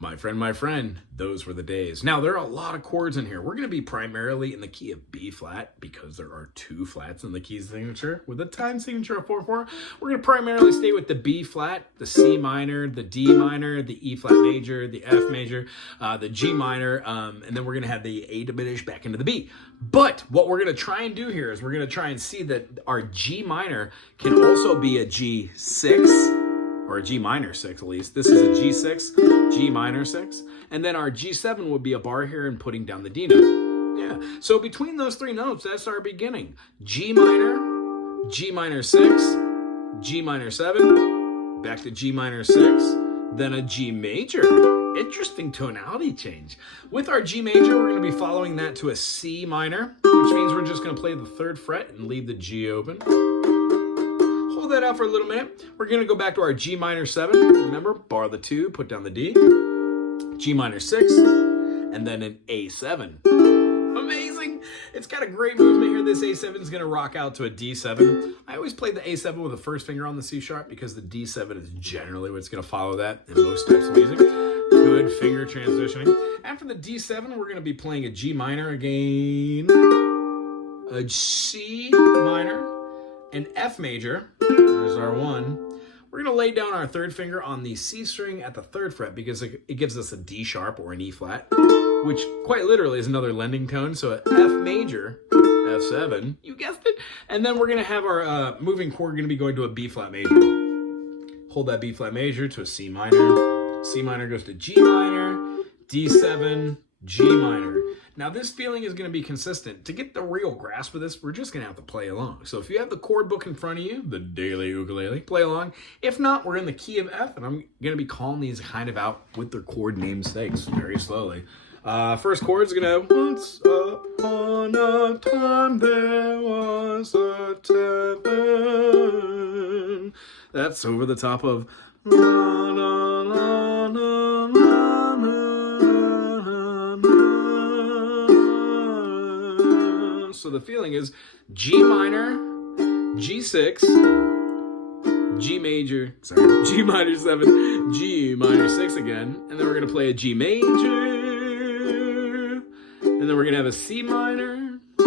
My friend, those were the days. Now, there are a lot of chords in here. We're going to be primarily in the key of B flat because there are 2 flats in the key signature with a time signature of 4/4. We're going to primarily stay with the B flat, the C minor, the D minor, the E flat major, the F major, the G minor, and then we're going to have the A diminished back into the B. But what we're going to try and do here is we're going to try and see that our G minor can also be a G6, or a G minor 6 at least. This is a G6, G minor 6, and then our G7 would be a bar here and putting down the D note. Yeah, so between those 3 notes, that's our beginning. G minor 6, G minor 7, back to G minor 6, then a G major. Interesting tonality change. With our G major, we're going to be following that to a C minor, which means we're just going to play the 3rd fret and leave the G open. Hold that out for a little minute. We're going to go back to our G minor 7. Remember, bar the 2, put down the D. G minor 6, and then an A7. Amazing. It's got a great movement here. This A7 is going to rock out to a D7. I always play the A7 with the 1st finger on the C sharp because the D7 is generally what's going to follow that in most types of music. Good finger transitioning. After the D7, we're going to be playing a G minor again, a C minor, an F major. There's our 1. We're going to lay down our 3rd finger on the C string at the 3rd fret because it gives us a D sharp or an E flat, which quite literally is another lending tone. So an F major, F7, you guessed it. And then we're going to have our moving chord going to be going to a B flat major. Hold that B flat major to a C minor. C minor goes to G minor, D7, G minor. Now this feeling is going to be consistent. To get the real grasp of this, we're just going to have to play along. So if you have the chord book in front of you, the Daily Ukulele, play along. If not, we're in the key of F, and I'm going to be calling these kind of out with their chord namesakes very slowly. First chord is going to, once upon a time there was a tavern. That's over the top of la, la, la, la, la, la. So the feeling is G minor, G6, G major, G minor 7, G minor 6 again, and then we're going to play a G major, and then we're going to have a C minor, 2,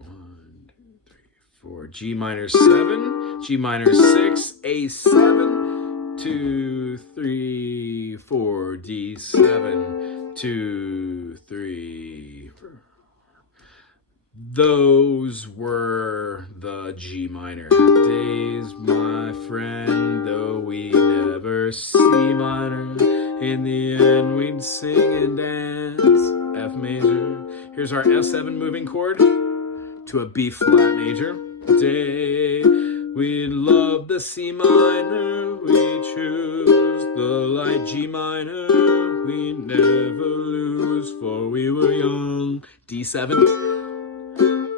1, 2, 3, 4, G minor 7, G minor 6, A7, 2, 3, 4, D7, 2, 3, 4. Those were the G minor days, my friend, though we never C minor. In the end, we'd sing and dance. F major. Here's our F7 moving chord to a B flat major. Day, we love the C minor. We choose the light G minor. We never lose, for we were young. D7.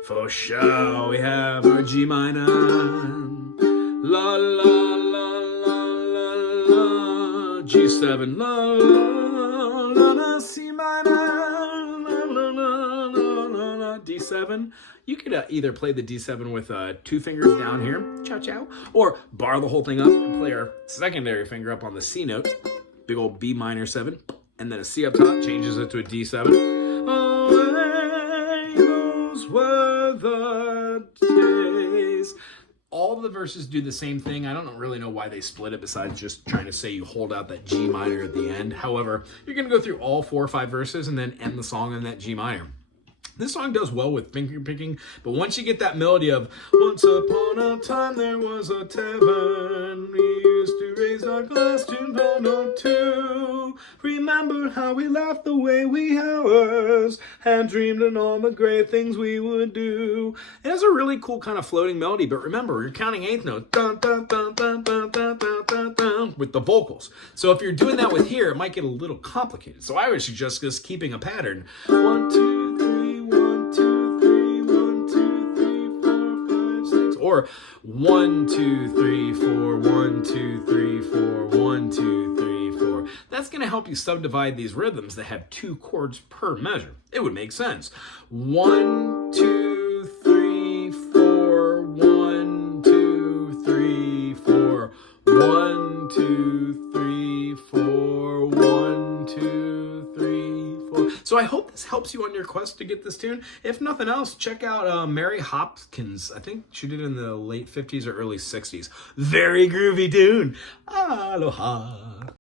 For sure, we have our G minor. La, la, la, la, la, la. G7. La, la, la, la, C minor. La, la, la, la, la, la. D7. You could either play the D7 with 2 fingers down here, chow, or bar the whole thing up and play our secondary finger up on the C note. Big old B minor 7. And then a C up top changes it to a D7. Were the days. All the verses do the same thing. I don't really know why they split it besides just trying to say you hold out that G minor at the end. However, you're going to go through all 4 or 5 verses and then end the song on that G minor. This song does well with finger picking, but once you get that melody of once upon a time there was a tavern, we used to raise our glass to note 2. Remember how we laughed the way we ours and dreamed on all the great things we would do. It has a really cool kind of floating melody, but remember, you're counting 8th note dun, dun, dun, dun, dun, dun, dun, dun, dun, with the vocals. So if you're doing that with here, it might get a little complicated. So I would suggest just keeping a pattern. 1, 2, 3. 1, 2, 3, 1, 2, 3, 4, 5, 6, or 1, 2, 3, 4, 1, 2, 3, 4, 1, 2, 3, 4. That's going to help you subdivide these rhythms that have 2 chords per measure. It would make sense. 1, 2, 3, 4, 1, 2, 3, 4, 1, 2, 3, 4. So I hope this helps you on your quest to get this tune. If nothing else, check out Mary Hopkins. I think she did it in the late 50s or early 60s. Very groovy tune. Aloha.